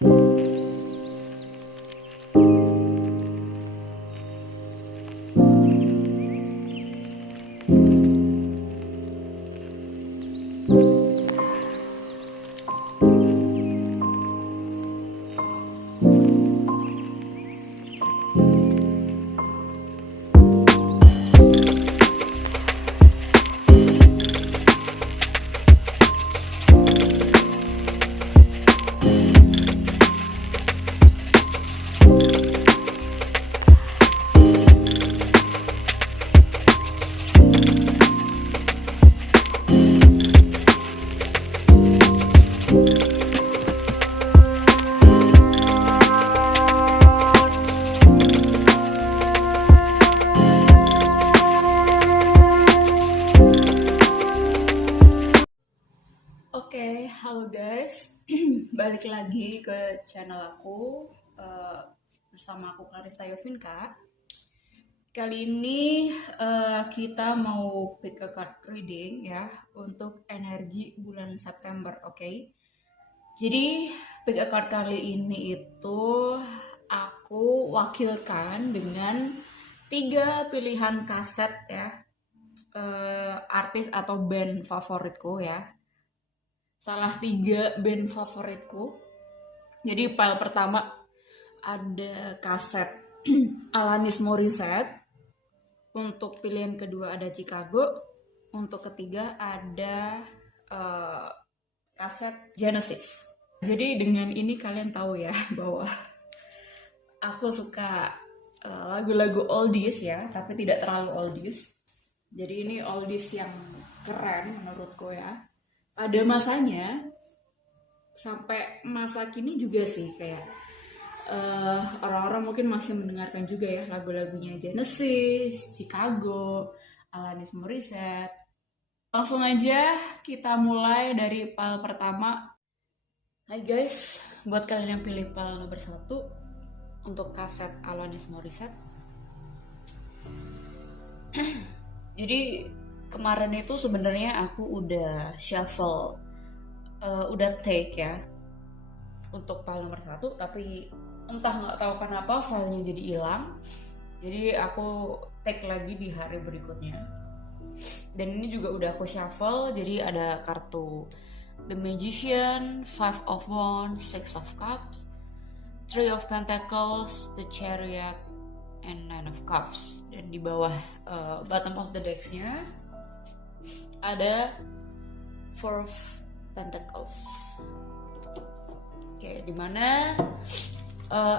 Oke, halo guys, balik lagi ke channel aku bersama aku Clarista Yovinka. Kali ini kita mau pick a card reading ya untuk energi bulan September, oke? Jadi pick a card kali ini itu aku wakilkan dengan 3 pilihan kaset ya, artis atau band favoritku ya. Salah 3 band favoritku. Jadi file pertama ada kaset Alanis Morissette. Untuk pilihan kedua ada Chicago. Untuk ketiga ada kaset Genesis. Jadi dengan ini kalian tahu ya bahwa aku suka lagu-lagu oldies ya, tapi tidak terlalu oldies. Jadi ini oldies yang keren menurutku ya. Ada masanya sampai masa kini juga sih, kayak orang-orang mungkin masih mendengarkan juga ya lagu-lagunya Genesis, Chicago, Alanis Morissette. Langsung aja kita mulai dari file pertama. Hai guys, buat kalian yang pilih file nomor 1 untuk kaset Alanis Morissette. Jadi kemarin itu sebenarnya aku udah shuffle, udah take ya untuk file nomor 1, tapi entah nggak tahu kenapa filenya jadi hilang. Jadi aku take lagi di hari berikutnya. Dan ini juga udah aku shuffle, jadi ada kartu The Magician, 5 of Wands, 6 of Cups, 3 of Pentacles, The Chariot, and 9 of Cups. Dan di bawah bottom of the decks-nya ada 4 of Pentacles. Oke, dimana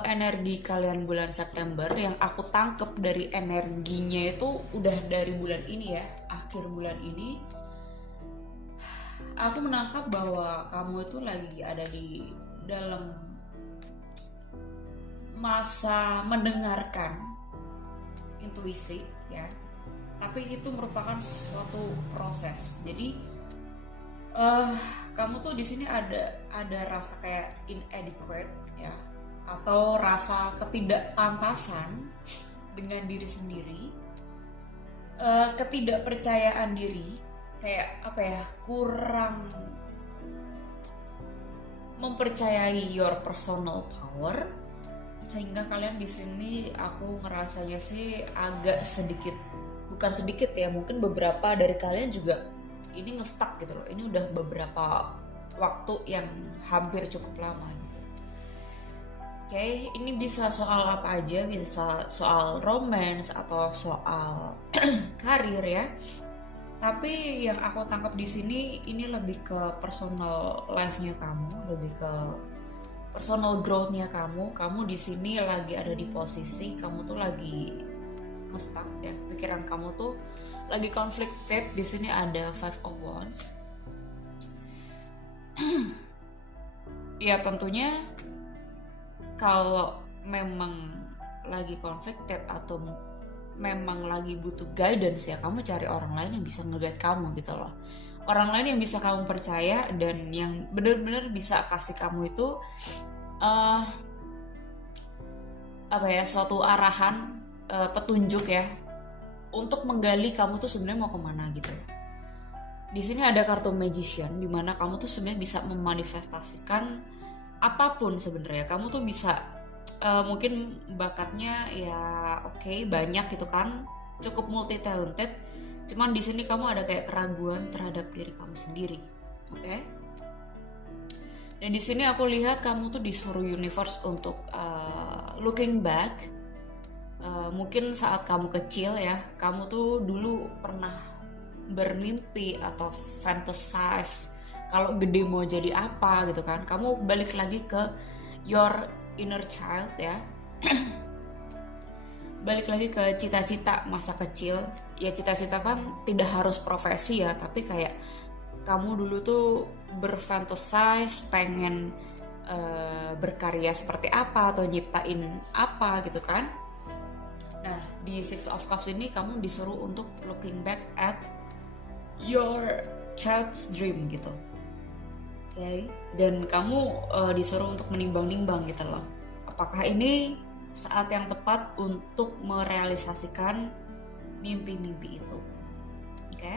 energi kalian bulan September yang aku tangkep dari energinya itu udah dari bulan ini ya, akhir bulan ini aku menangkap bahwa kamu itu lagi ada di dalam masa mendengarkan intuisi ya, tapi itu merupakan suatu proses. Jadi kamu tuh di sini ada rasa kayak inadequate ya, atau rasa ketidakpantasan dengan diri sendiri, ketidakpercayaan diri, kayak apa ya, kurang mempercayai your personal power, sehingga kalian di sini aku ngerasanya sih agak sedikit, bukan sedikit ya, mungkin beberapa dari kalian juga ini nge-stuck gitu loh. Ini udah beberapa waktu yang hampir cukup lama gitu. Oke, ini bisa soal apa aja, bisa soal romance atau soal karir ya. Tapi yang aku tangkap di sini ini lebih ke personal life-nya kamu, lebih ke personal growth-nya kamu. Kamu di sini lagi ada di posisi kamu tuh lagi nge-stuck ya. Pikiran kamu tuh lagi conflicted. Di sini ada 5 of Wands. Ya tentunya kalau memang lagi conflicted atau memang lagi butuh guidance ya, kamu cari orang lain yang bisa nge-guide kamu gitu loh. Orang lain yang bisa kamu percaya dan yang benar-benar bisa kasih kamu itu apa ya, suatu arahan, petunjuk ya, untuk menggali kamu tuh sebenarnya mau kemana gitu. Di sini ada kartu Magician, dimana kamu tuh sebenarnya bisa memanifestasikan apapun sebenarnya. Kamu tuh bisa mungkin bakatnya ya oke, banyak gitu kan, cukup multi talented. Cuman di sini kamu ada kayak keraguan terhadap diri kamu sendiri, oke? Dan di sini aku lihat kamu tuh disuruh universe untuk looking back. Mungkin saat kamu kecil ya, kamu tuh dulu pernah bermimpi atau fantasize kalau gede mau jadi apa gitu kan. Kamu balik lagi ke your inner child ya. Balik lagi ke cita-cita masa kecil. Ya cita-cita kan tidak harus profesi ya, tapi kayak kamu dulu tuh berfantasize pengen berkarya seperti apa atau nyiptain apa gitu kan. Nah, di Six of Cups ini kamu disuruh untuk looking back at your child's dream gitu. Oke. Dan kamu disuruh untuk menimbang-nimbang gitu loh. Apakah ini saat yang tepat untuk merealisasikan mimpi-mimpi itu? Oke.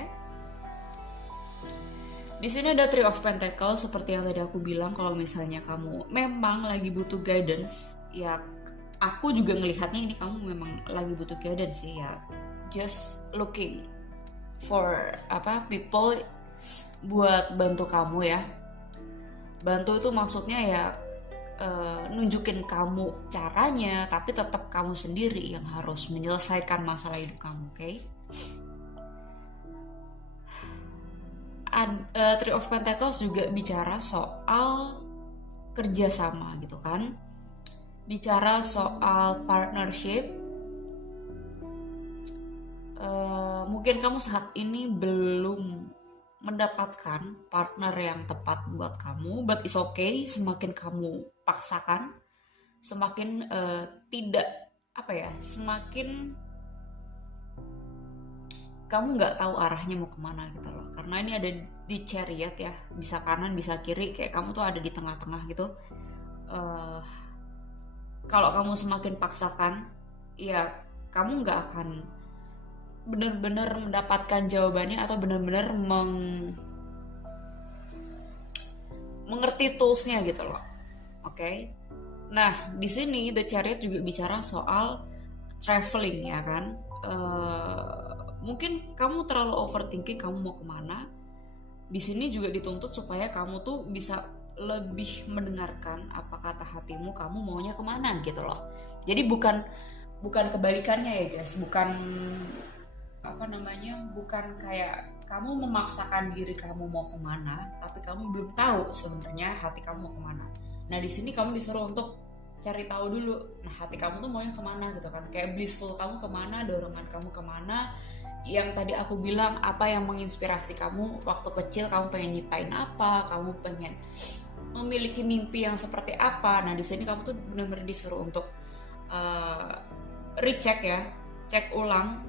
Di sini ada Three of Pentacles, seperti yang tadi aku bilang, kalau misalnya kamu memang lagi butuh guidance, ya aku juga ngelihatnya ini kamu memang lagi butuh guidance sih ya. Just looking for people buat bantu kamu ya. Bantu itu maksudnya ya nunjukin kamu caranya, tapi tetap kamu sendiri yang harus menyelesaikan masalah hidup kamu, oke? Three of Pentacles juga bicara soal kerjasama gitu kan, bicara soal partnership. Mungkin kamu saat ini belum mendapatkan partner yang tepat buat kamu, but it's okay. Semakin kamu paksakan, semakin semakin kamu nggak tahu arahnya mau kemana gitu loh. Karena ini ada di Chariot ya, bisa kanan bisa kiri, kayak kamu tuh ada di tengah-tengah gitu. Kalau kamu semakin paksakan, ya kamu nggak akan benar-benar mendapatkan jawabannya atau benar-benar mengerti toolsnya gitu loh. Oke. Nah, di sini The Chariot juga bicara soal traveling ya kan. Mungkin kamu terlalu overthinking kamu mau kemana. Di sini juga dituntut supaya kamu tuh bisa lebih mendengarkan apa kata hatimu, kamu maunya kemana gitu loh. Jadi bukan kebalikannya ya guys, bukan kayak kamu memaksakan diri kamu mau kemana, tapi kamu belum tahu sebenarnya hati kamu mau kemana. Nah di sini kamu disuruh untuk cari tahu dulu, nah hati kamu tuh maunya kemana gitu kan, kayak blissful kamu kemana, dorongan kamu kemana. Yang tadi aku bilang, apa yang menginspirasi kamu waktu kecil, kamu pengen nyiptain apa, kamu pengen memiliki mimpi yang seperti apa. Nah di sini kamu tuh benar-benar disuruh untuk recheck ya, cek ulang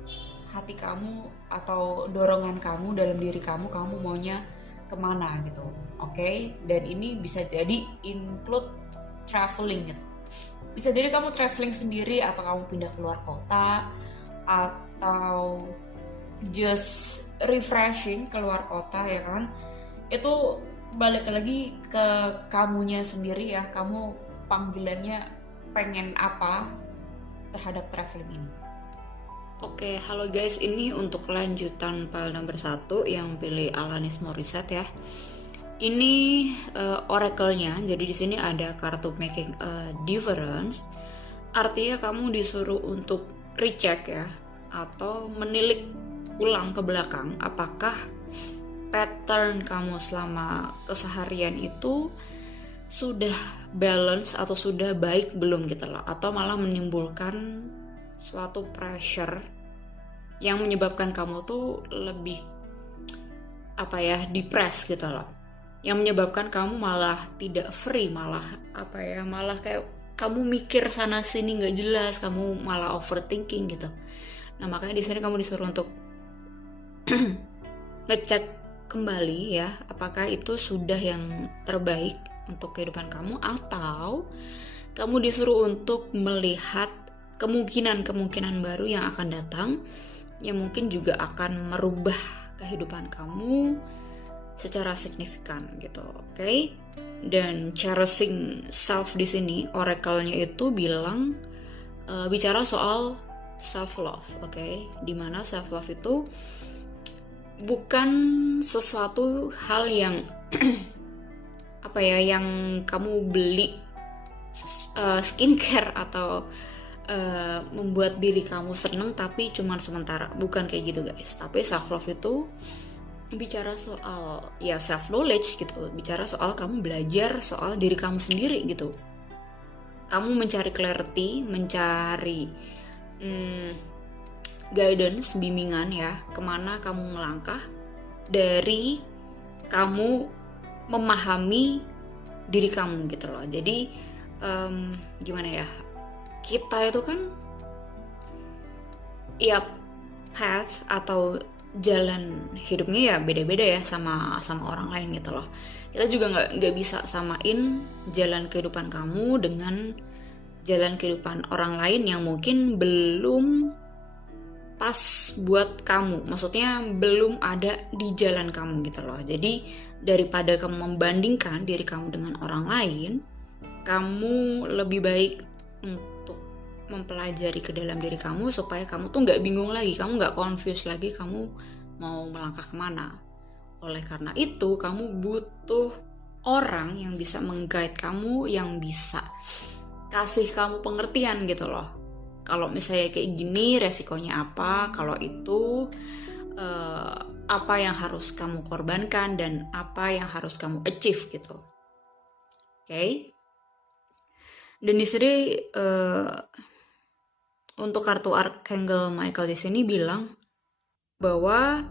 hati kamu atau dorongan kamu dalam diri kamu maunya kemana gitu, oke? Dan ini bisa jadi include traveling gitu. Bisa jadi kamu traveling sendiri, atau kamu pindah keluar kota, atau just refreshing keluar kota ya kan. Itu balik lagi ke kamunya sendiri ya, kamu panggilannya pengen apa terhadap traveling ini. Oke, halo guys, ini untuk lanjutan file nomor 1 yang pilih Alanis Morissette ya. Ini oracle-nya, jadi di sini ada kartu making a difference. Artinya kamu disuruh untuk recheck ya, atau menilik ulang ke belakang apakah pattern kamu selama keseharian itu sudah balance atau sudah baik belum gitu loh, atau malah menimbulkan suatu pressure yang menyebabkan kamu tuh lebih depressed gitu loh, yang menyebabkan kamu malah tidak free, malah kayak kamu mikir sana sini nggak jelas, kamu malah overthinking gitu. Nah makanya di sini kamu disuruh untuk ngecek kembali ya, apakah itu sudah yang terbaik untuk kehidupan kamu, atau kamu disuruh untuk melihat kemungkinan baru yang akan datang, yang mungkin juga akan merubah kehidupan kamu secara signifikan gitu, oke? Dan cherishing self di sini, oracle-nya itu bilang bicara soal self love, oke? Dimana self love itu bukan sesuatu hal yang apa ya, yang kamu beli skincare atau membuat diri kamu seneng tapi cuman sementara, bukan kayak gitu guys. Tapi self love itu bicara soal ya self knowledge gitu, bicara soal kamu belajar soal diri kamu sendiri gitu. Kamu mencari clarity, mencari guidance, bimbingan ya, kemana kamu melangkah dari kamu memahami diri kamu gitu loh. Jadi gimana ya, kita itu kan ya path atau jalan hidupnya ya beda-beda ya sama orang lain gitu loh. Kita juga nggak bisa samain jalan kehidupan kamu dengan jalan kehidupan orang lain yang mungkin belum pas buat kamu, maksudnya belum ada di jalan kamu gitu loh. Jadi daripada kamu membandingkan diri kamu dengan orang lain, kamu lebih baik untuk mempelajari ke dalam diri kamu supaya kamu tuh nggak bingung lagi, kamu nggak confused lagi, kamu mau melangkah kemana. Oleh karena itu kamu butuh orang yang bisa meng-guide kamu, yang bisa kasih kamu pengertian gitu loh. Kalau misalnya kayak gini resikonya apa, kalau itu apa yang harus kamu korbankan dan apa yang harus kamu achieve gitu. Oke? Dan di sini untuk kartu Archangel Michael di sini bilang bahwa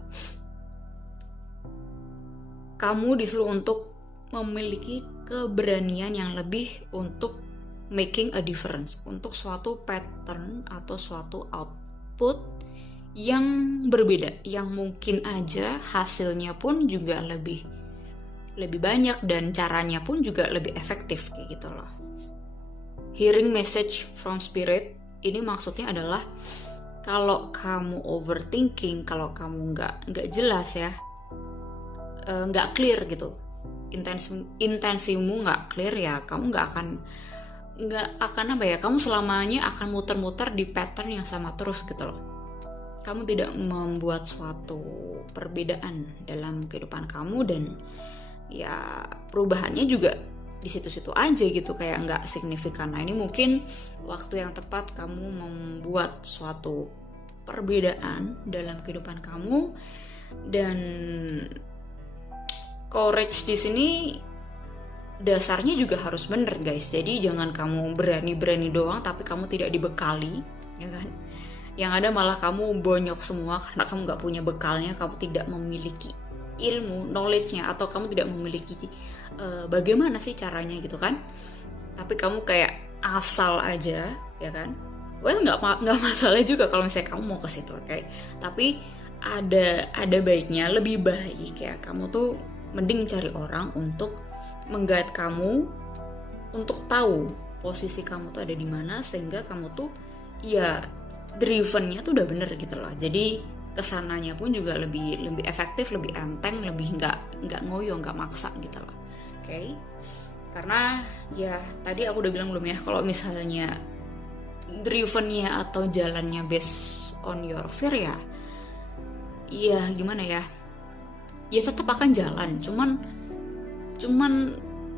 kamu disuruh untuk memiliki keberanian yang lebih untuk making a difference, untuk suatu pattern atau suatu output yang berbeda, yang mungkin aja hasilnya pun juga lebih banyak dan caranya pun juga lebih efektif kayak gitu loh. Hearing message from spirit ini maksudnya adalah kalau kamu overthinking, kalau kamu nggak jelas ya, nggak clear gitu, intensimu nggak clear ya, kamu nggak akan apa ya, kamu selamanya akan muter-muter di pattern yang sama terus gitu loh. Kamu tidak membuat suatu perbedaan dalam kehidupan kamu dan ya perubahannya juga di situ-situ aja gitu, kayak nggak signifikan. Nah ini mungkin waktu yang tepat kamu membuat suatu perbedaan dalam kehidupan kamu. Dan courage di sini dasarnya juga harus bener guys. Jadi jangan kamu berani doang tapi kamu tidak dibekali, ya kan? Yang ada malah kamu bonyok semua karena kamu nggak punya bekalnya, kamu tidak memiliki ilmu, knowledge-nya, atau kamu tidak memiliki bagaimana sih caranya gitu kan. Tapi kamu kayak asal aja, ya kan? Well, nggak masalah juga kalau misalnya kamu mau ke situ, okay? Tapi ada baiknya, lebih baik ya kamu tuh mending cari orang untuk meng-guide kamu, untuk tahu posisi kamu tuh ada di mana, sehingga kamu tuh ya driven-nya tuh udah bener gitu loh. Jadi kesananya pun juga lebih efektif, lebih enteng, lebih nggak ngoyo, nggak maksa gitu loh. Oke? Karena ya tadi aku udah bilang belum ya, kalau misalnya driven-nya atau jalannya based on your fear ya gimana ya, ya tetap akan jalan, cuman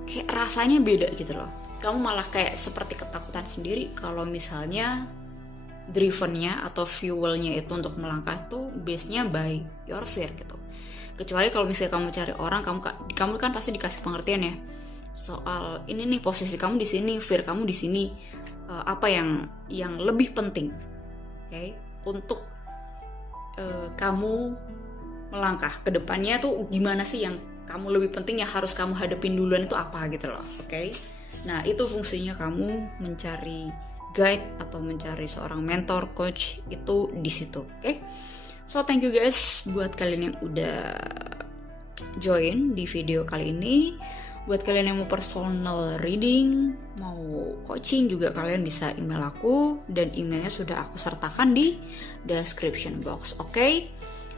kayak rasanya beda gitu loh. Kamu malah kayak seperti ketakutan sendiri kalau misalnya driven-nya atau fuel-nya itu untuk melangkah tuh base-nya by your fear gitu. Kecuali kalau misalnya kamu cari orang, kamu kan pasti dikasih pengertian ya soal ini nih posisi kamu di sini, fear kamu di sini, apa yang lebih penting, okay? Untuk kamu melangkah ke depannya tuh gimana sih yang kamu lebih penting, yang harus kamu hadapin duluan itu apa gitu loh, okay? Nah itu fungsinya kamu mencari guide atau mencari seorang mentor, coach, itu di situ, okay? So thank you guys buat kalian yang udah join di video kali ini. Buat kalian yang mau personal reading, mau coaching juga, kalian bisa email aku, dan emailnya sudah aku sertakan di description box, okay?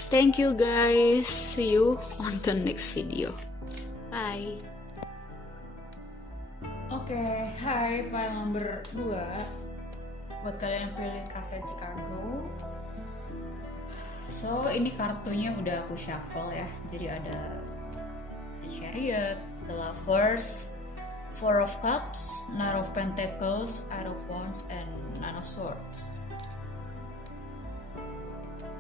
Thank you guys, see you on the next video, bye. Oke, hai file number 2 buat kalian yang pilih kaset Chicago. So, ini kartunya udah aku shuffle ya. Jadi ada The Chariot, The Lovers, Four of Cups, Knight of Pentacles, Eight of Wands, and Nine of Swords.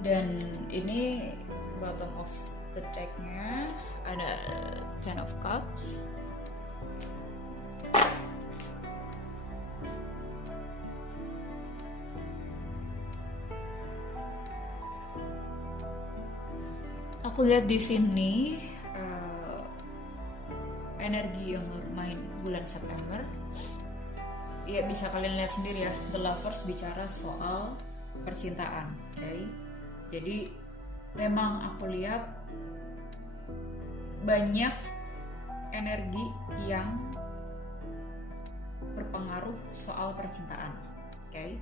Dan ini bottom of the deck-nya ada Ten of Cups, aku lihat di sini energi yang bermain bulan September. Ya bisa kalian lihat sendiri ya, The Lovers bicara soal percintaan, okay? Jadi memang aku lihat banyak energi yang berpengaruh soal percintaan, okay?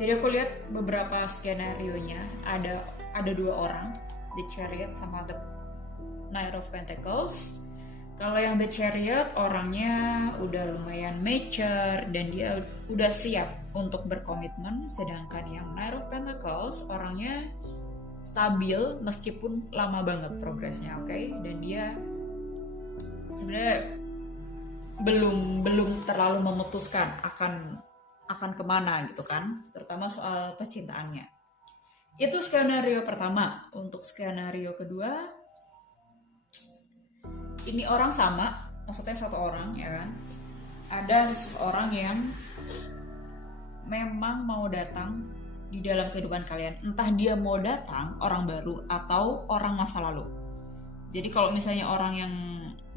Jadi aku lihat beberapa skenario-nya, ada 2 orang, The Chariot sama The Knight of Pentacles. Kalau yang The Chariot orangnya udah lumayan mature dan dia udah siap untuk berkomitmen, sedangkan yang Knight of Pentacles orangnya stabil meskipun lama banget progresnya, oke? Dan dia sebenarnya belum terlalu memutuskan akan kemana gitu kan, terutama soal percintaannya. Itu skenario pertama. Untuk skenario kedua, ini orang sama, maksudnya satu orang ya kan. Ada seseorang yang memang mau datang di dalam kehidupan kalian. Entah dia mau datang orang baru atau orang masa lalu. Jadi kalau misalnya orang yang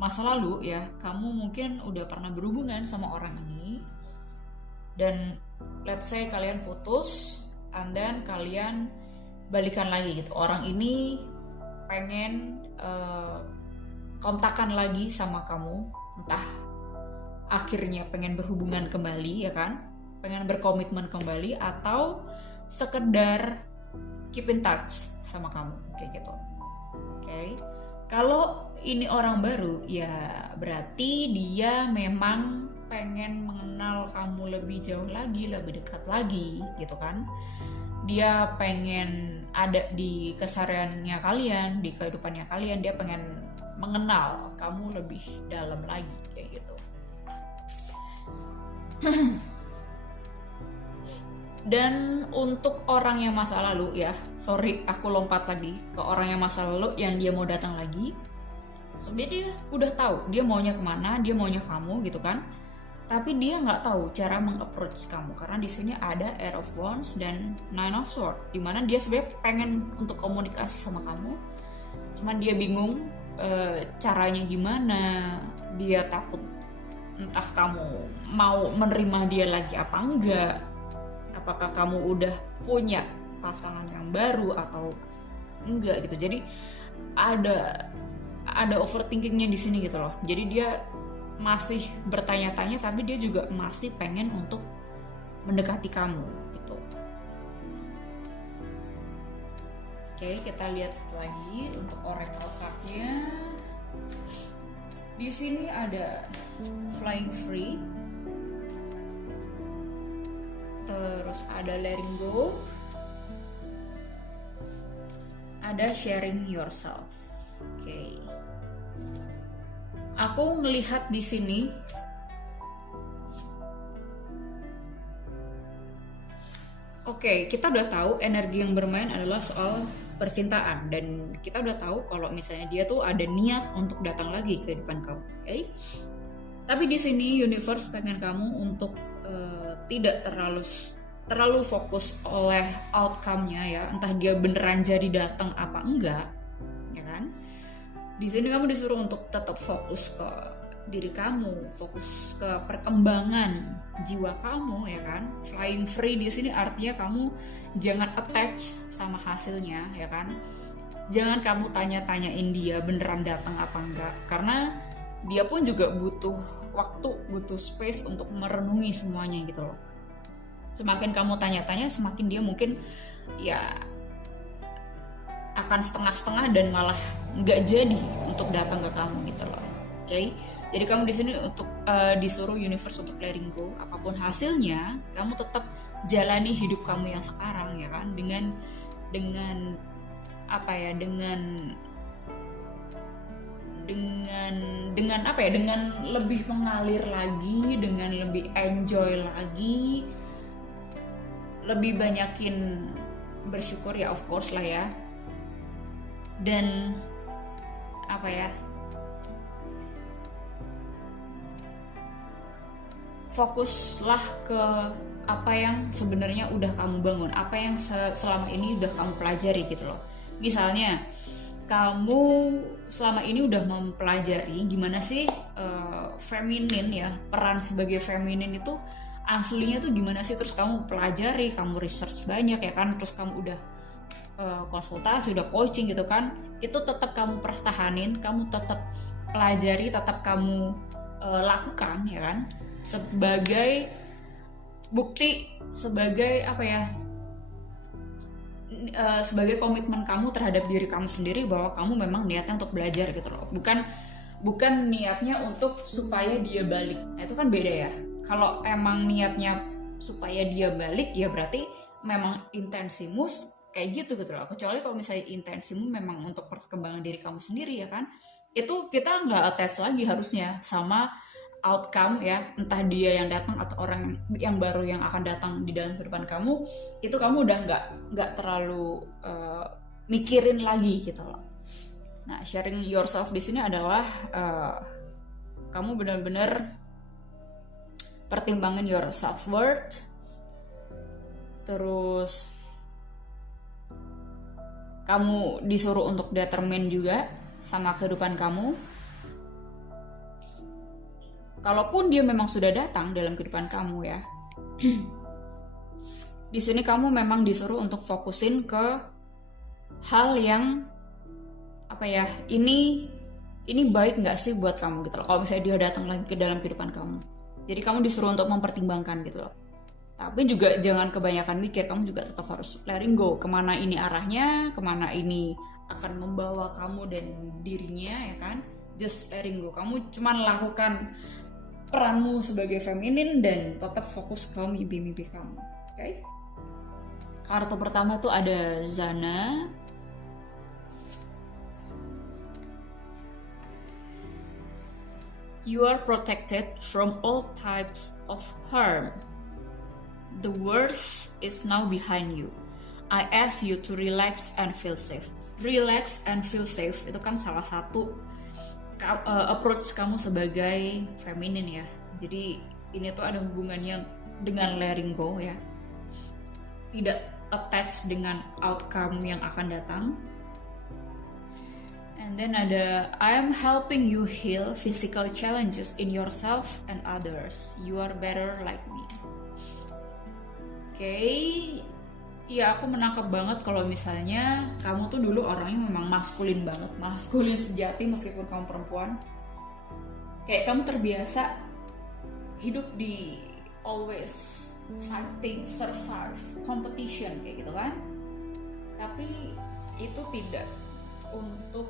masa lalu ya, kamu mungkin udah pernah berhubungan sama orang ini. Dan let's say kalian putus, and then kalian balikan lagi gitu. Orang ini pengen kontakan lagi sama kamu, entah akhirnya pengen berhubungan kembali ya kan, pengen berkomitmen kembali, atau sekedar keep in touch sama kamu kayak gitu. Oke. Kalau ini orang baru ya berarti dia memang pengen mengenal kamu lebih jauh lagi, lebih dekat lagi gitu kan. Dia pengen ada di kesehariannya kalian, di kehidupannya kalian, dia pengen mengenal kamu lebih dalam lagi kayak gitu. Dan untuk orang yang masa lalu ya, sorry aku lompat lagi ke orang yang masa lalu yang dia mau datang lagi. Sebenarnya dia udah tahu dia maunya kemana, dia maunya kamu gitu kan. Tapi dia nggak tahu cara meng-approach kamu karena di sini ada Eight of Wands dan Nine of Swords, dimana dia sebenarnya pengen untuk komunikasi sama kamu, cuman dia bingung caranya gimana. Dia takut entah kamu mau menerima dia lagi apa enggak, apakah kamu udah punya pasangan yang baru atau enggak gitu. Jadi ada overthinkingnya di sini gitu loh. Jadi dia masih bertanya-tanya tapi dia juga masih pengen untuk mendekati kamu gitu. Oke, kita lihat lagi untuk oracle card-nya. Di sini ada flying free, terus ada letting go, ada sharing yourself. Oke. Aku ngelihat di sini kita udah tahu energi yang bermain adalah soal percintaan, dan kita udah tahu kalau misalnya dia tuh ada niat untuk datang lagi ke depan kamu, oke? Tapi di sini universe pengen kamu untuk tidak terlalu fokus oleh outcome-nya ya, entah dia beneran jadi datang apa enggak, ya kan? Di sini kamu disuruh untuk tetap fokus ke diri kamu, fokus ke perkembangan jiwa kamu ya kan. Flying free di sini artinya kamu jangan attach sama hasilnya ya kan. Jangan kamu tanya-tanyain dia beneran datang apa enggak, karena dia pun juga butuh waktu, butuh space untuk merenungi semuanya gitu loh. Semakin kamu tanya-tanya, semakin dia mungkin ya akan setengah-setengah dan malah nggak jadi untuk datang ke kamu gitu loh. Oke, Jadi kamu di sini untuk disuruh universe untuk letting go. Apapun hasilnya, kamu tetap jalani hidup kamu yang sekarang ya kan, dengan apa ya, dengan apa ya, dengan lebih mengalir lagi, dengan lebih enjoy lagi, lebih banyakin bersyukur ya, of course lah ya. Dan apa ya, fokuslah ke apa yang sebenarnya udah kamu bangun, apa yang selama ini udah kamu pelajari gitu loh. Misalnya kamu selama ini udah mempelajari gimana sih feminin ya, peran sebagai feminin itu aslinya tuh gimana sih, terus kamu pelajari, kamu research banyak ya kan, terus kamu udah konsultasi, udah coaching gitu kan, itu tetap kamu pertahanin, kamu tetap pelajari, tetap kamu lakukan ya kan, sebagai bukti, sebagai apa ya, sebagai komitmen kamu terhadap diri kamu sendiri bahwa kamu memang niatnya untuk belajar gitu loh, bukan niatnya untuk supaya dia balik. Nah itu kan beda ya. Kalau emang niatnya supaya dia balik ya berarti memang intensimu kayak gitu loh. Kecuali kalau misalnya intensimu memang untuk perkembangan diri kamu sendiri ya kan, itu kita nggak attach lagi harusnya sama outcome ya, entah dia yang datang atau orang yang baru yang akan datang di dalam kehidupan kamu, itu kamu udah nggak terlalu mikirin lagi gitu loh. Nah, sharing yourself di sini adalah kamu benar-benar pertimbangin your self worth, terus kamu disuruh untuk determine juga sama kehidupan kamu. Kalaupun dia memang sudah datang dalam kehidupan kamu ya, di sini kamu memang disuruh untuk fokusin ke hal yang apa ya, ini baik nggak sih buat kamu gitu loh. Kalau misalnya dia datang lagi ke dalam kehidupan kamu, jadi kamu disuruh untuk mempertimbangkan gitu loh. Tapi juga jangan kebanyakan mikir, kamu juga tetap harus letting go. Kemana ini arahnya, kemana ini akan membawa kamu dan dirinya ya kan. Just letting go. Kamu cuman lakukan peranmu sebagai feminin dan tetap fokus ke mimpi-mimpi kamu. Oke? Kartu pertama tuh ada Zana. You are protected from all types of harm. The worst is now behind you. I ask you to relax and feel safe. Relax and feel safe itu kan salah satu approach kamu sebagai feminin ya. Jadi ini tuh ada hubungannya dengan letting go ya. Tidak attach dengan outcome yang akan datang. And then ada I am helping you heal physical challenges in yourself and others. You are better like me. Oke. Ya aku menangkap banget kalau misalnya kamu tuh dulu orangnya memang maskulin banget, maskulin sejati meskipun kamu perempuan. Kayak kamu terbiasa hidup di always fighting, survive, competition kayak gitu kan. Tapi itu tidak untuk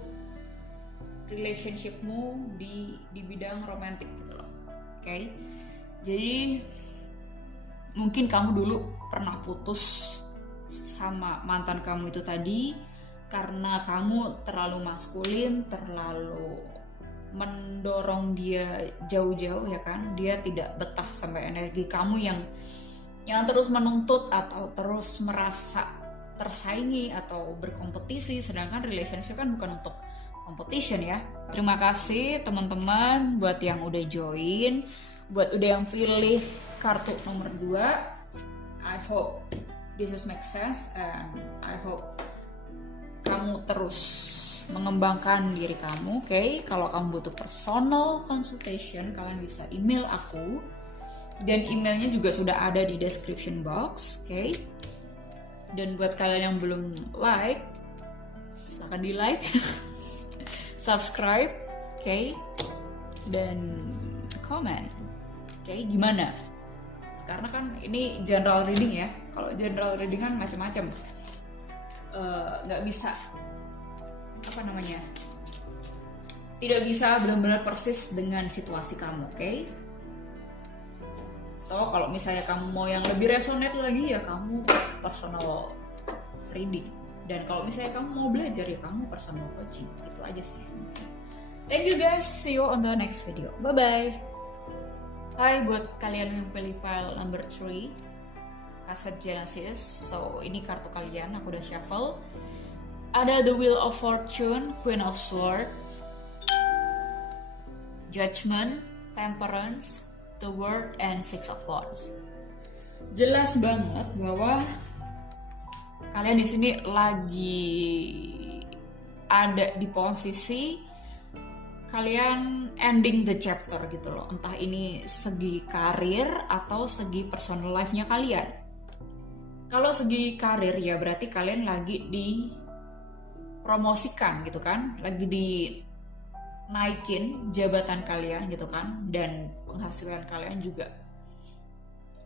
relationshipmu di bidang romantik gitu loh. Oke. Jadi mungkin kamu dulu pernah putus sama mantan kamu itu tadi karena kamu terlalu maskulin, terlalu mendorong dia jauh-jauh ya kan. Dia tidak betah sampai energi kamu yang terus menuntut atau terus merasa tersaingi atau berkompetisi, sedangkan relationship kan bukan untuk competition ya. Terima kasih teman-teman buat yang udah join, buat udah yang pilih kartu nomor 2. I hope this is make sense and I hope kamu terus mengembangkan diri kamu. Oke? Kalau kamu butuh personal consultation, kalian bisa email aku dan emailnya juga sudah ada di description box. Oke? Dan buat kalian yang belum like, silahkan di like, subscribe, oke? Dan comment. Oke, gimana? Karena kan ini general reading ya. Kalau general reading kan macam-macam, nggak bisa tidak bisa benar-benar persis dengan situasi kamu, oke? So, kalau misalnya kamu mau yang lebih resonate lagi ya kamu personal reading. Dan kalau misalnya kamu mau belajar ya kamu personal coaching. Itu aja sih sebenarnya. Thank you guys, see you on the next video. Bye-bye. Hai buat kalian yang pilih file number 3 kaset Genesis. So, ini kartu kalian, aku udah shuffle. Ada The Wheel of Fortune, Queen of Swords, Judgment, Temperance, The World, and Six of Wands. Jelas banget bahwa kalian di sini lagi ada di posisi kalian ending the chapter gitu loh. Entah ini segi karir atau segi personal life-nya kalian. Kalau segi karir ya berarti kalian lagi dipromosikan gitu kan, lagi dinaikin jabatan kalian gitu kan, dan penghasilan kalian juga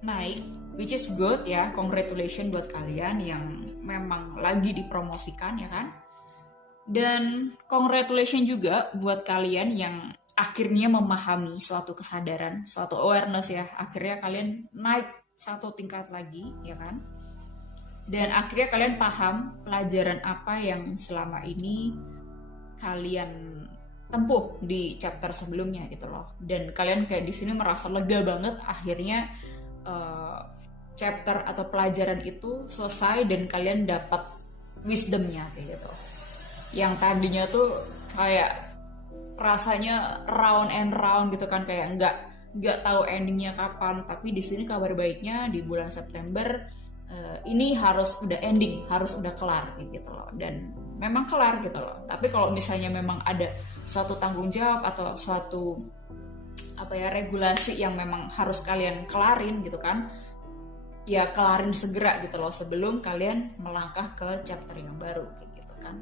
naik, which is good ya. Congratulations buat kalian yang memang lagi dipromosikan ya kan. Dan congratulations juga buat kalian yang akhirnya memahami suatu kesadaran, suatu awareness ya. Akhirnya kalian naik satu tingkat lagi ya kan. Dan akhirnya kalian paham pelajaran apa yang selama ini kalian tempuh di chapter sebelumnya gitu loh. Dan kalian kayak di sini merasa lega banget akhirnya chapter atau pelajaran itu selesai dan kalian dapat wisdomnya kayak gitu. Yang tadinya tuh kayak rasanya round and round gitu kan, kayak nggak tahu endingnya kapan. Tapi di sini kabar baiknya di bulan September ini harus udah ending, harus udah kelar gitu loh. Dan memang kelar gitu loh. Tapi kalau misalnya memang ada suatu tanggung jawab atau suatu regulasi yang memang harus kalian kelarin gitu kan, ya kelarin segera gitu loh sebelum kalian melangkah ke chapter yang baru kayak gitu kan.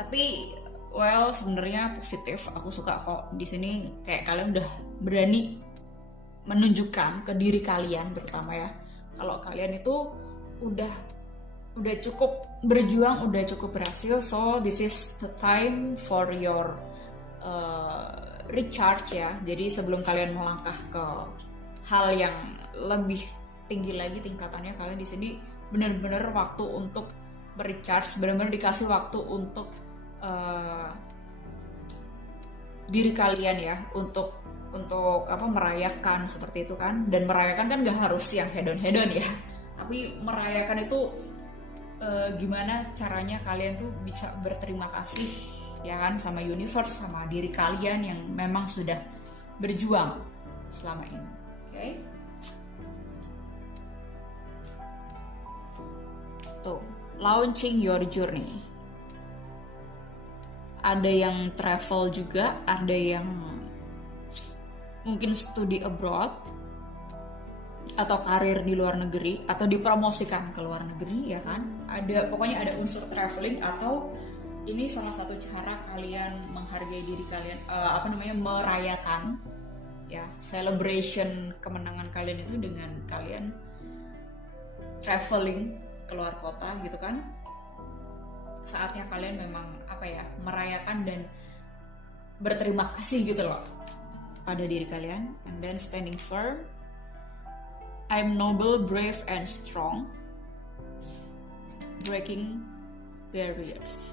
Tapi sebenarnya positif, aku suka kok di sini kayak kalian udah berani menunjukkan ke diri kalian terutama ya, kalau kalian itu udah cukup berjuang, udah cukup berhasil. So this is the time for your recharge ya. Jadi sebelum kalian melangkah ke hal yang lebih tinggi lagi tingkatannya, kalian di sini benar-benar waktu untuk recharge, benar-benar dikasih waktu untuk diri kalian ya, untuk merayakan seperti itu kan. Dan merayakan kan gak harus yang hedon ya, tapi merayakan itu gimana caranya kalian tuh bisa berterima kasih ya kan sama universe, sama diri kalian yang memang sudah berjuang selama ini. Oke? Tuh, launching your journey. Ada yang travel juga, ada yang mungkin studi abroad atau karir di luar negeri atau dipromosikan ke luar negeri ya kan. Pokoknya ada unsur traveling, atau ini salah satu cara kalian menghargai diri kalian, merayakan ya, celebration kemenangan kalian itu dengan kalian traveling keluar kota gitu kan. Saatnya kalian memang merayakan dan berterima kasih gitu loh pada diri kalian. And then standing firm, I'm noble, brave, and strong, breaking barriers,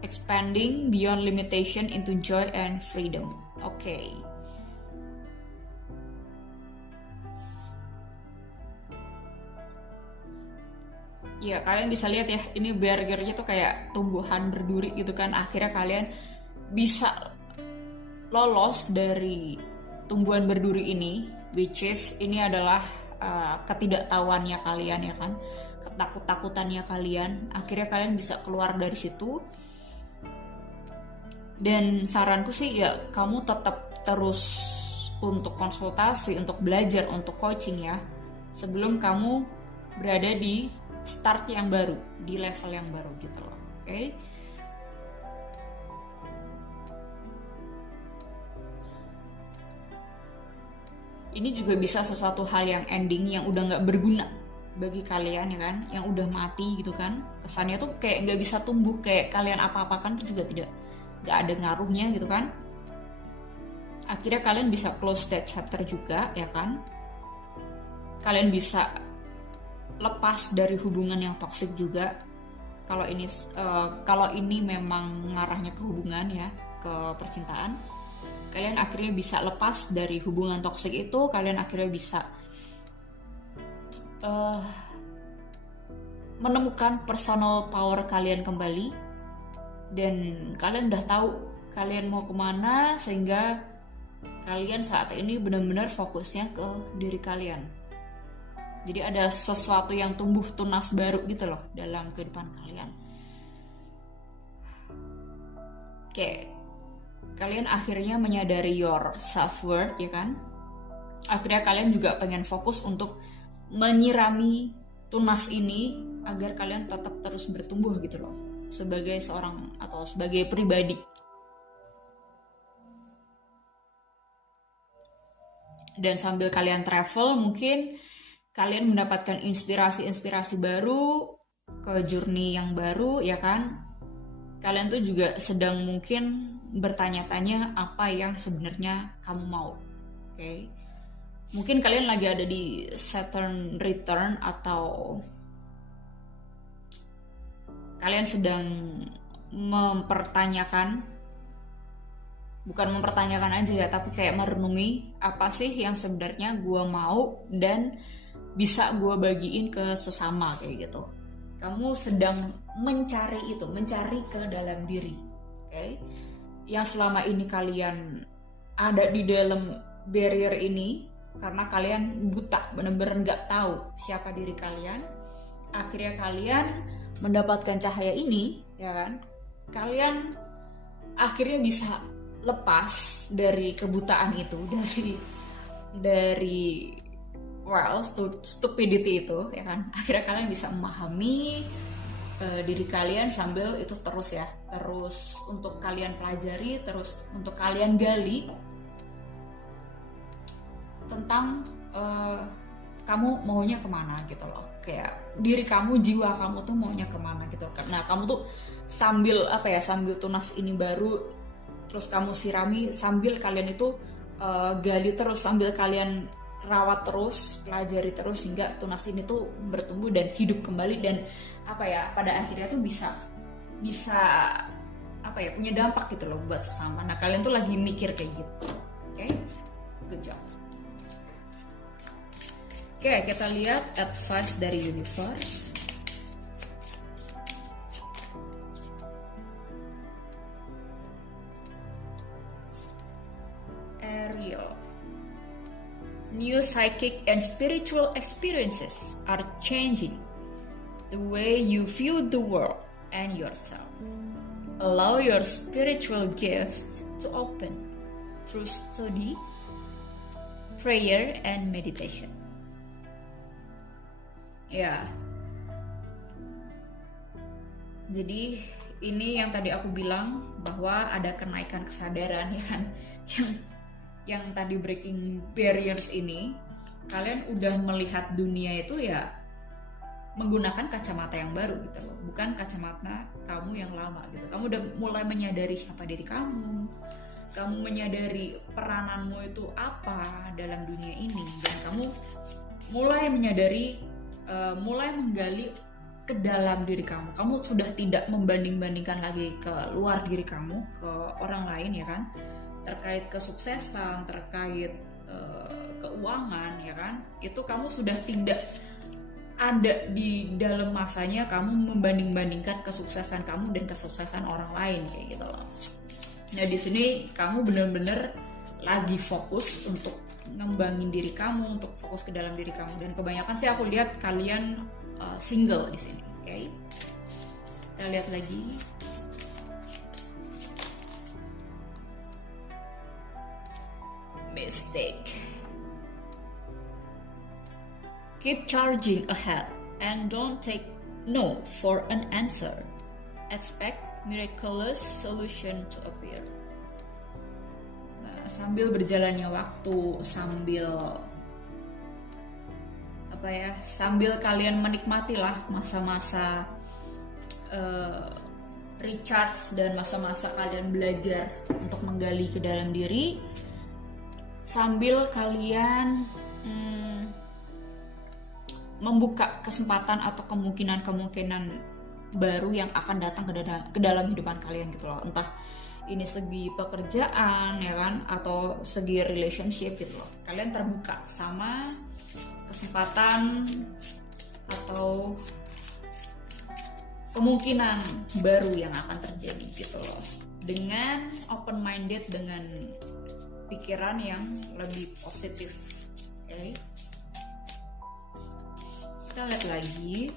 expanding beyond limitation into joy and freedom. Okay. Ya, kalian bisa lihat ya, ini barrier-nya tuh kayak tumbuhan berduri gitu kan. Akhirnya kalian bisa lolos dari tumbuhan berduri ini, which is ini adalah ketidaktahuannya kalian ya kan, ketakut-takutannya kalian. Akhirnya kalian bisa keluar dari situ. Dan saranku sih ya, kamu tetap terus untuk konsultasi, untuk belajar, untuk coaching ya, sebelum kamu berada di start yang baru, di level yang baru gitu loh. Oke? Ini juga bisa sesuatu hal yang ending, yang udah gak berguna bagi kalian ya kan, yang udah mati gitu kan. Kesannya tuh kayak gak bisa tumbuh, kayak kalian apa-apakan tuh juga tidak gak ada ngaruhnya gitu kan. Akhirnya kalian bisa close that chapter juga, ya kan. Kalian bisa lepas dari hubungan yang toksik juga. Kalau ini memang ngarahnya ke hubungan ya, ke percintaan, kalian akhirnya bisa lepas dari hubungan toksik itu. Kalian akhirnya bisa menemukan personal power kalian kembali, dan kalian udah tahu kalian mau kemana, sehingga kalian saat ini benar-benar fokusnya ke diri kalian. Jadi ada sesuatu yang tumbuh tunas baru gitu loh dalam kehidupan kalian. Oke, kalian akhirnya menyadari your self-worth, ya kan? Akhirnya kalian juga pengen fokus untuk menyirami tunas ini agar kalian tetap terus bertumbuh gitu loh, sebagai seorang atau sebagai pribadi. Dan sambil kalian travel, mungkin kalian mendapatkan inspirasi baru, ke journey yang baru, ya kan? Kalian tuh juga sedang mungkin bertanya-tanya apa yang sebenarnya kamu mau. Oke. Mungkin kalian lagi ada di Saturn return, atau kalian sedang mempertanyakan, bukan mempertanyakan aja ya, tapi kayak merenungi apa sih yang sebenarnya gue mau dan bisa gue bagiin ke sesama, kayak gitu. Kamu sedang mencari itu, mencari ke dalam diri, oke? Yang selama ini kalian ada di dalam barrier ini karena kalian buta, bener-bener nggak tahu siapa diri kalian. Akhirnya kalian mendapatkan cahaya ini, ya kan? Kalian akhirnya bisa lepas dari kebutaan itu, dari stupidity itu, ya kan. Akhirnya kalian bisa memahami diri kalian sambil itu terus untuk kalian pelajari, terus untuk kalian gali tentang kamu maunya kemana gitu loh. Kayak diri kamu, jiwa kamu tuh maunya kemana gitu. Nah, kamu tuh sambil tunas ini baru, terus kamu sirami, sambil kalian itu gali terus, sambil kalian rawat terus, pelajari terus, hingga tunas ini tuh bertumbuh dan hidup kembali, dan pada akhirnya tuh bisa punya dampak gitu loh buat sesama. Nah, kalian tuh lagi mikir kayak gitu. Oke? Good job. Oke, kita lihat advice dari universe. Ariel. New psychic and spiritual experiences are changing the way you view the world and yourself. Allow your spiritual gifts to open through study, prayer, and meditation. Ya. Jadi ini yang tadi aku bilang, bahwa ada kenaikan kesadaran, ya kan? Yang tadi breaking barriers ini, kalian udah melihat dunia itu ya menggunakan kacamata yang baru gitu loh, bukan kacamata kamu yang lama gitu. Kamu udah mulai menyadari siapa diri kamu menyadari perananmu itu apa dalam dunia ini, dan kamu mulai menyadari, mulai menggali ke dalam diri kamu. Kamu sudah tidak membanding-bandingkan lagi ke luar diri kamu, ke orang lain, ya kan? Terkait kesuksesan, terkait keuangan, ya kan? Itu kamu sudah tidak ada di dalam masanya kamu membanding-bandingkan kesuksesan kamu dan kesuksesan orang lain, kayak gitu loh. Nah, di sini kamu benar-benar lagi fokus untuk ngembangin diri kamu, untuk fokus ke dalam diri kamu. Dan kebanyakan sih aku lihat kalian single di sini, oke? Kita lihat lagi. Mistake. Keep charging ahead and don't take no for an answer. Expect miraculous solution to appear. Nah, sambil berjalannya waktu, sambil kalian menikmatilah masa-masa recharge dan masa-masa kalian belajar untuk menggali ke dalam diri, sambil kalian membuka kesempatan atau kemungkinan-kemungkinan baru yang akan datang ke dalam kehidupan kalian gitu loh. Entah ini segi pekerjaan ya kan, atau segi relationship gitu loh. Kalian terbuka sama kesempatan atau kemungkinan baru yang akan terjadi gitu loh. Dengan open minded, dengan pikiran yang lebih positif. Oke. Kita lihat lagi.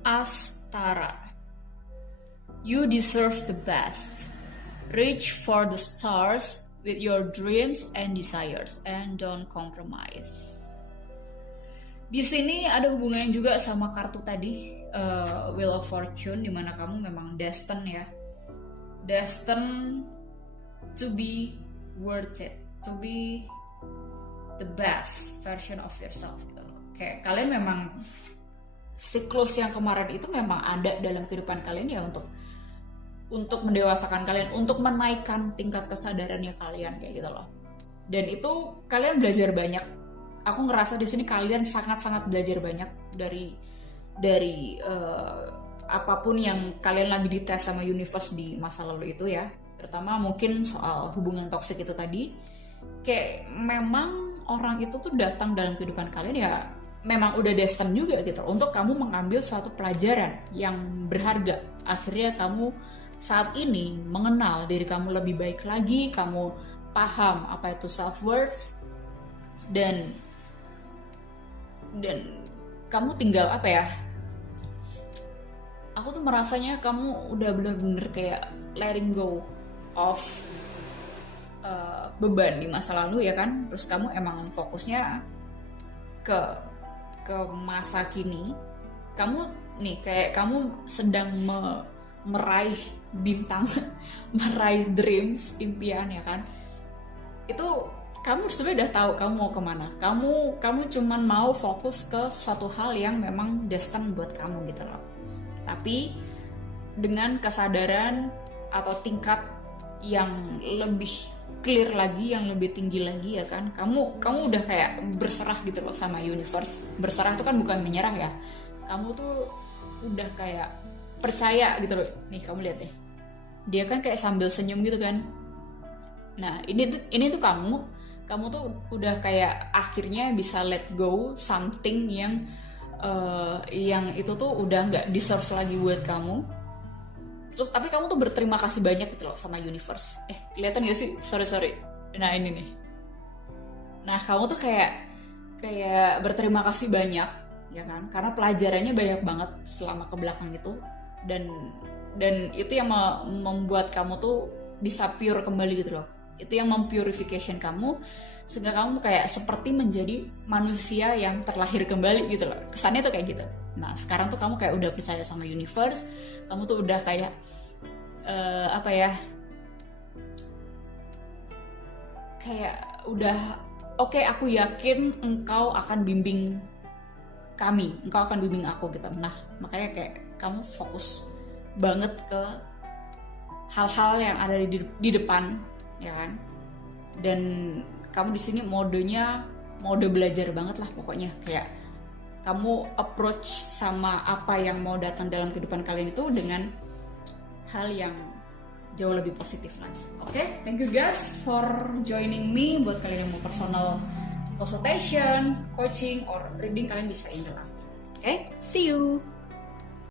Astara. You deserve the best. Reach for the stars with your dreams and desires and don't compromise. Di sini ada hubungannya juga sama kartu tadi, Wheel of Fortune, dimana kamu memang destined ya, destined to be worth it, to be the best version of yourself gitu loh. Kayak kalian memang siklus yang kemarin itu memang ada dalam kehidupan kalian ya, untuk mendewasakan kalian, untuk menaikkan tingkat kesadarannya kalian kayak gitu loh. Dan itu kalian belajar banyak. Aku ngerasa di sini kalian sangat-sangat belajar banyak dari apapun yang kalian lagi dites sama universe di masa lalu itu ya. Terutama mungkin soal hubungan toksik itu tadi. Kayak memang orang itu tuh datang dalam kehidupan kalian ya, memang udah destined juga gitu untuk kamu mengambil suatu pelajaran yang berharga. Akhirnya kamu saat ini mengenal diri kamu lebih baik lagi, kamu paham apa itu self-worth, dan kamu tinggal apa ya, aku tuh merasanya kamu udah bener-bener kayak letting go of beban di masa lalu ya kan. Terus kamu emang fokusnya ke masa kini. Kamu nih kayak kamu sedang meraih bintang, meraih dreams, impian ya kan. Itu kamu sebenarnya udah tahu kamu mau kemana. Kamu cuman mau fokus ke suatu hal yang memang destined buat kamu gitu loh. Tapi dengan kesadaran atau tingkat yang lebih clear lagi, yang lebih tinggi lagi ya kan. Kamu udah kayak berserah gitu loh sama universe. Berserah itu kan bukan menyerah ya. Kamu tuh udah kayak percaya gitu loh. Nih kamu lihat deh. Dia kan kayak sambil senyum gitu kan. Nah, ini tuh kamu tuh udah kayak akhirnya bisa let go something yang itu tuh udah nggak deserve lagi buat kamu. Terus tapi kamu tuh berterima kasih banyak gitu loh sama universe. Kelihatan gak sih? Sorry. Nah ini nih. Nah kamu tuh kayak berterima kasih banyak ya kan, karena pelajarannya banyak banget selama ke belakang itu, dan itu yang membuat kamu tuh bisa pure kembali gitu loh. Itu yang mempurification kamu sehingga kamu kayak seperti menjadi manusia yang terlahir kembali gitu loh. Kesannya tuh kayak gitu. Nah sekarang tuh kamu kayak udah percaya sama universe. Kamu tuh udah kayak kayak udah oke, aku yakin engkau akan bimbing kami, engkau akan bimbing aku gitu. Nah makanya kayak kamu fokus banget ke hal-hal yang ada di depan ya kan. Dan kamu di sini modenya mode belajar banget lah pokoknya. Kayak kamu approach sama apa yang mau datang dalam kehidupan kalian itu dengan hal yang jauh lebih positif lagi. Oke, thank you guys for joining me. Buat kalian yang mau personal consultation, coaching, or reading, kalian bisa email aku. Oke, see you.